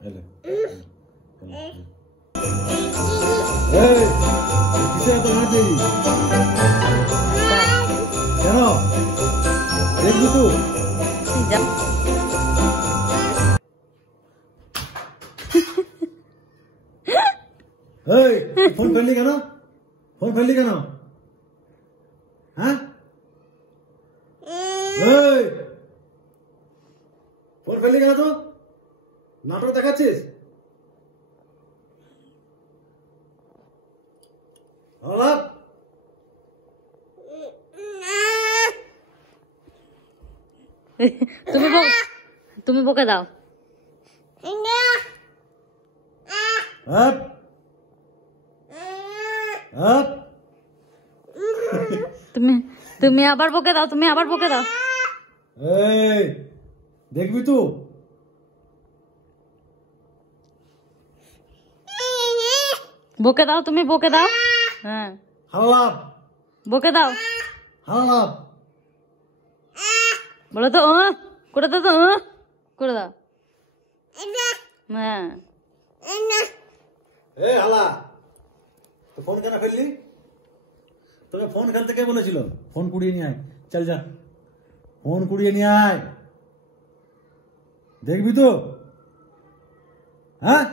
এলে এই কিসে এত হাঁটি কেন দেখবি তো এই ফোন ফেললি কেন হ্যাঁ এই ফোন ফেললি কেন তো নাটক দেখাচ্ছিস তুমি বকে দাও তুমি আবার বকে দাও এই দেখবি তো বকে দাও তুমি বকে দাও হ্যাঁ হাল্লাপ বকে দাও হাল্লাপ বলো তো করে দাও তো করে দাও হ্যাঁ এই হালা তো ফোন কেন ফেললি তোকে ফোন খেলতে কে বলেছিল ফোন কুড়িয়ে নিয়ে আয় চল যা ফোন কুড়িয়ে নিয়ে আয় দেখবি তো হ্যাঁ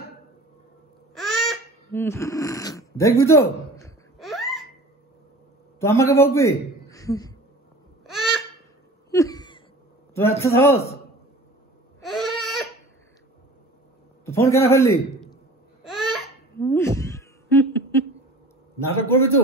দেখবি তো তো আমাকে বকবি তো আচ্ছা সাহস তো ফোন কেন ফেললি নাটক করবি তো